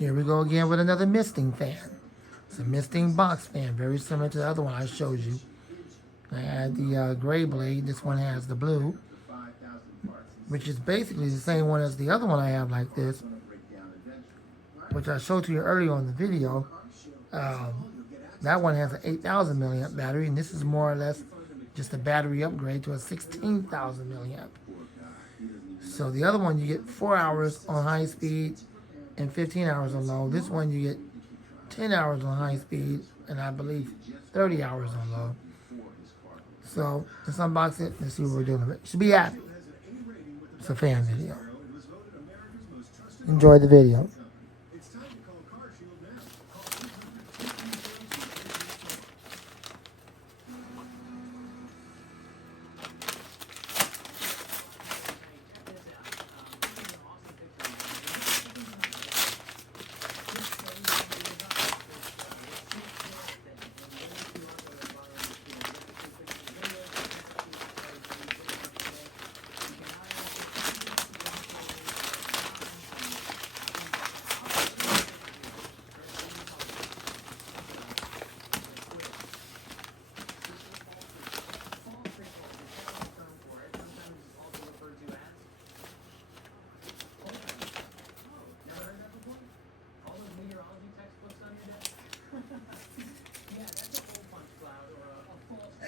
Here we go again with another misting fan. It's a misting box fan, very similar to the other one I showed you. I had the gray blade. This one has the blue, which is basically the same one as the other one I have like this, which I showed to you earlier on the video. That one has an 8,000 milliamp battery, and this is more or less just a battery upgrade to a 16,000 milliamp. So the other one you get 4 hours on high speed and 15 hours on low. This one you get 10 hours on high speed and I believe 30 hours on low. So let's unbox it and see what we're doing with it. Should be happy. It's a fan video. Enjoy the video.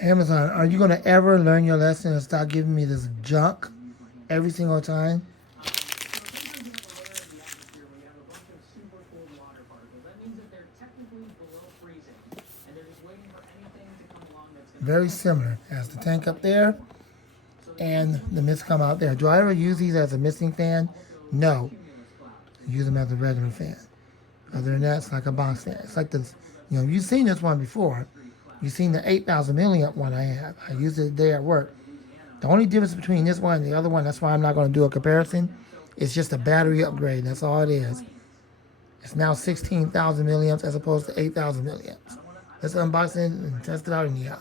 Amazon, are you going to ever learn your lesson and stop giving me this junk every single time? Very similar. Has the tank up there and the mist come out there. Do I ever use these as a misting fan? No. I use them as a regular fan. Other than that, it's like a box fan. It's like this, you've seen this one before. You've seen the 8,000 milliamp one I have. I used it today at work. The only difference between this one and the other one, that's why I'm not going to do a comparison, it's just a battery upgrade. That's all it is. It's now 16,000 milliamps as opposed to 8,000 milliamps. Let's unbox it and test it out anyhow.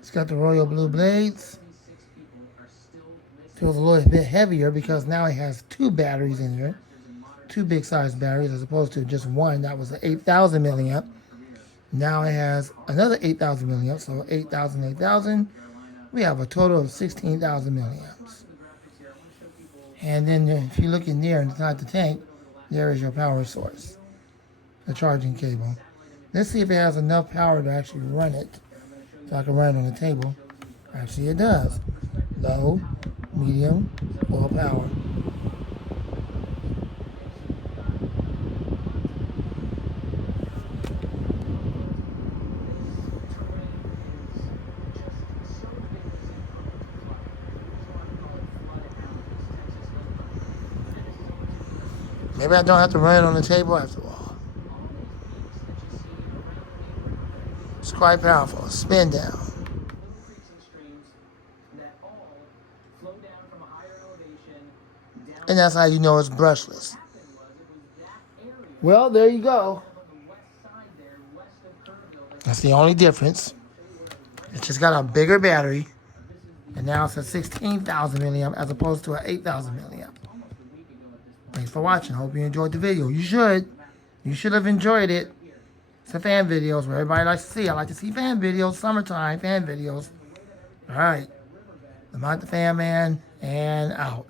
It's got the royal blue blades. Feels a little bit heavier because now it has two batteries in here. Two big size batteries as opposed to just one. That was an 8,000 milliamp. Now it has another 8,000 milliamps. So 8,000, 8,000. We have a total of 16,000 milliamps. And then if you look in there inside the tank, there is your power source. The charging cable. Let's see if it has enough power to actually run it. So I can run it on the table. Actually it does. Low, medium, full power. Maybe I don't have to run it on the table after all. It's quite powerful. Spin down. And that's how you know it's brushless. Well, there you go. That's the only difference. It's just got a bigger battery And now it's a 16,000 milliamp as opposed to an 8,000 milliamp. Thanks for watching. Hope you enjoyed the video. You should. You should have enjoyed it. It's a fan videos where everybody likes to see. I like to see fan videos, summertime fan videos. All right. I'm out the fan man and out.